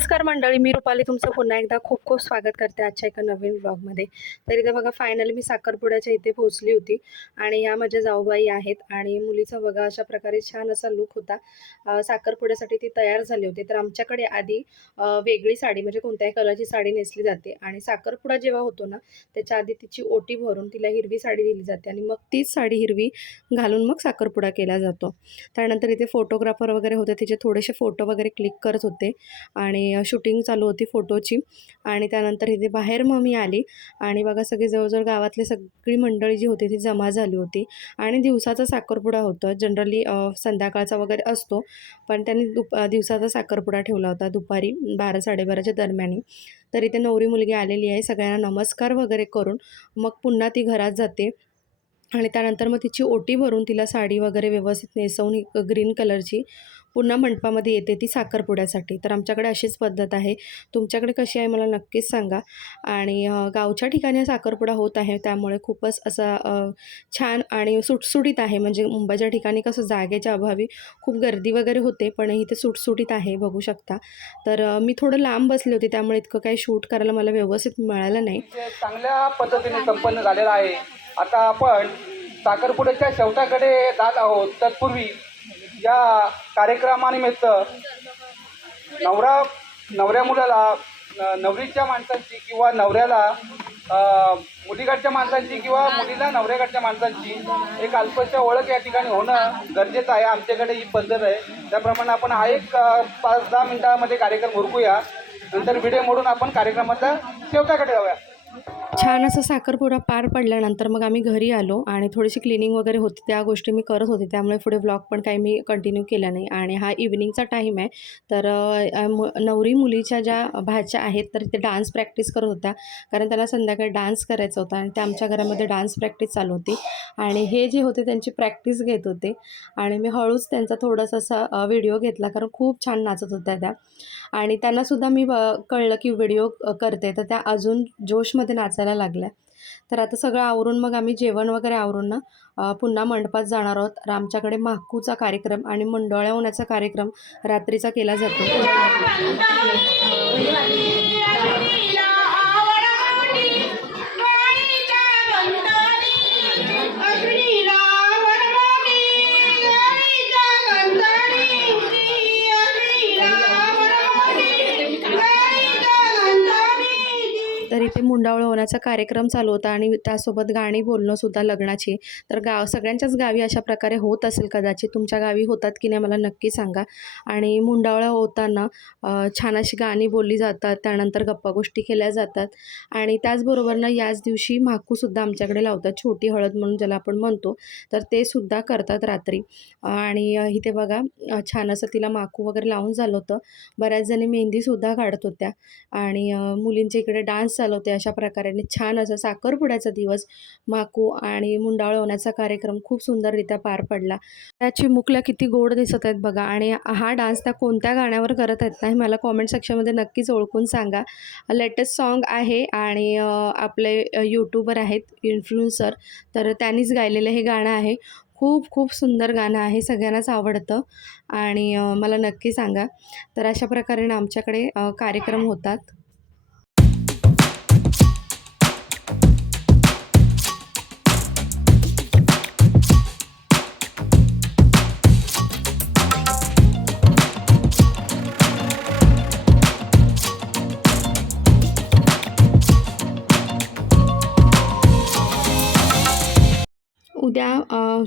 नमस्कार मंडळी, मी रुपाली तुमचं पुन्हा एकदा खूप खूप स्वागत करते आजच्या एका नवीन व्लॉगमध्ये। तर इथे बघा फायनली मी साखरपुड्याच्या इथे पोहोचली होती आणि या माझ्या जाऊबाई आहेत आणि मुलीचा बघा अशा प्रकारे छान असा लुक होता। साखरपुड्यासाठी ती तयार झाली होती। तर आमच्याकडे आधी वेगळी साडी म्हणजे कोणत्याही कलरची साडी नेसली जाते आणि साखरपुडा जेव्हा होतो ना त्याच्या आधी तिची ओटी भरून तिला हिरवी साडी दिली जाते आणि मग तीच साडी हिरवी घालून मग साखरपुडा केला जातो। त्यानंतर इथे फोटोग्राफर वगैरे होते, तिचे थोडेसे फोटो वगैरे क्लिक करत होते आणि शूटिंग चालू होती फोटोची। आणि त्यानंतर इथे बाहेर मग मी आली आणि बघा सगळे जवळजवळ गावातली सगळी मंडळी जी होती ती जमा झाली होती आणि दिवसाचा साखरपुडा होता। जनरली संध्याकाळचा वगैरे असतो, पण त्यांनी दिवसाचा साखरपुडा ठेवला होता दुपारी 12-12:30च्या दरम्यान। तर इथे नवरी मुलगी आलेली आहे, सगळ्यांना नमस्कार वगैरे करून मग पुन्हा ती घरात जाते आणि त्यानंतर मग तिची ओटी भरून तिला साडी वगैरे व्यवस्थित नेसवून ग्रीन कलरची पुन्हा मंडपामध्ये येते ती साखरपुड्यासाठी। तर आमच्याकडे अशीच पद्धत आहे, तुमच्याकडे कशी आहे मला नक्कीच सांगा। आणि गावच्या ठिकाणी साखरपुडा होत आहे त्यामुळे खूपच असा छान आणि सुटसुटीत आहे। म्हणजे मुंबईच्या ठिकाणी कसं जागेच्या अभावी खूप गर्दी वगैरे होते, पण इथे सुटसुटीत आहे बघू शकता। तर मी थोडं लांब बसले होते त्यामुळे इतकं काही शूट करायला मला व्यवस्थित मिळालं नाही। चांगल्या पद्धतीने संपन्न झालेला आहे। आता आपण साखरपुड्याच्या शेवटाकडे जात आहोत। तत्पूर्वी या कार्यक्रमानिमित्त नवऱ्या मुलाला नवरीच्या माणसांची किंवा नवऱ्याला मुलीकडच्या माणसांची किंवा मुलीला नवऱ्याकडच्या माणसांची एक अल्पशा ओळख या ठिकाणी होणं गरजेचं आहे। आमच्याकडे ही पद्धत आहे, त्याप्रमाणे आपण हा एक 5-10 मिनिटामध्ये कार्यक्रम उरकूया, नंतर व्हिडिओ मोडून आपण कार्यक्रमाच्या शेवटाकडे जाऊया। छान असा साखरपुडा पार पडल्यानंतर मग आम्ही घरी आलो आणि थोडीशी क्लिनिंग वगैरे होती, त्या गोष्टी मी करत होते, त्यामुळे पुढे व्लॉग पण काही मी कंटिन्यू केला नाही। आणि हा इव्हिनिंगचा टाईम आहे, तर नवरी मुलीच्या ज्या भाच्या आहेत तर ते डान्स प्रॅक्टिस करत होत्या, कारण त्यांना संध्याकाळी डान्स करायचा होता आणि त्या आमच्या घरामध्ये डान्स प्रॅक्टिस चालू होती आणि हे जे होते त्यांची प्रॅक्टिस घेत होते आणि मी हळूच त्यांचा थोडासा असा व्हिडिओ घेतला, कारण खूप छान नाचत होत्या त्या आणि त्यांनासुद्धा मी कळलं की व्हिडिओ करते, तर त्या अजून जोशमध्ये नाचायला लागल्या। तर आता सगळं आवरून मग आम्ही जेवण वगैरे आवरून ना पुन्हा मंडपात जाणार आहोत। तर आमच्याकडे माकूचा कार्यक्रम आणि मंडोळ्या होण्याचा कार्यक्रम रात्रीचा केला जातो। तर इथे मुंडावळं होण्याचा कार्यक्रम चालू होता आणि त्यासोबत गाणी बोलणंसुद्धा लग्नाची। तर सगळ्यांच्याच गावी अशा प्रकारे होत असेल, कदाचित तुमच्या गावी होतात की नाही मला नक्की सांगा। आणि मुंडावळं होताना छान अशी गाणी बोलली जातात, त्यानंतर गप्पा गोष्टी केल्या जातात आणि त्याचबरोबर ना याच दिवशी माकूसुद्धा आमच्याकडे लावतात, छोटी हळद म्हणून ज्याला आपण म्हणतो, तर ते सुद्धा करतात रात्री। आणि इथे बघा छान असं तिला माकू वगैरे लावून झालं होतं, बऱ्याच जणी मेहंदीसुद्धा काढत होत्या आणि मुलींच्या इकडे डान्स चालू होते। अशा प्रकारे छान असं साखरपुड्याचा दिवस माकू आणि मुंडावळं होण्याचा कार्यक्रम खूप सुंदररित्या पार पडला। त्या चिमुकल्या किती गोड दिसत आहेत बघा आणि हा डान्स त्या कोणत्या गाण्यावर करत आहेत ना मला कॉमेंट सेक्शनमध्ये नक्कीच ओळखून सांगा। लेटेस्ट सॉन्ग आहे आणि आपले यूट्यूबर आहेत इन्फ्लुएन्सर, तर त्यांनीच गायलेलं हे गाणं आहे। खूप खूप सुंदर गाणं आहे, सगळ्यांनाच आवडतं आणि मला नक्की सांगा। तर अशा प्रकारे ना आमच्याकडे कार्यक्रम होतात। उद्या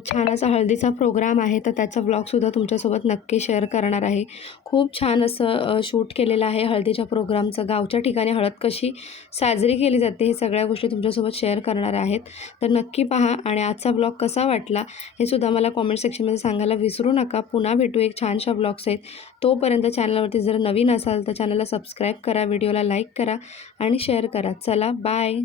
छान असा हळदीचा प्रोग्राम आहे, तर त्याचा व्लॉगसुद्धा तुमच्यासोबत नक्की शेअर करणार आहे। खूप छान असं शूट केलेलं आहे हळदीच्या प्रोग्रामचं। गावच्या ठिकाणी हळद कशी साजरी केली जाते हे सगळ्या गोष्टी तुमच्यासोबत शेअर करणार आहेत, तर नक्की पहा। आणि आजचा ब्लॉग कसा वाटला हे सुद्धा मला कॉमेंट सेक्शनमध्ये सांगायला विसरू नका। पुन्हा भेटू एक छानशा ब्लॉग्स आहेत, तोपर्यंत चॅनलवरती जर नवीन असाल तर चॅनलला सबस्क्राईब करा, व्हिडिओला लाईक करा आणि शेअर करा। चला बाय।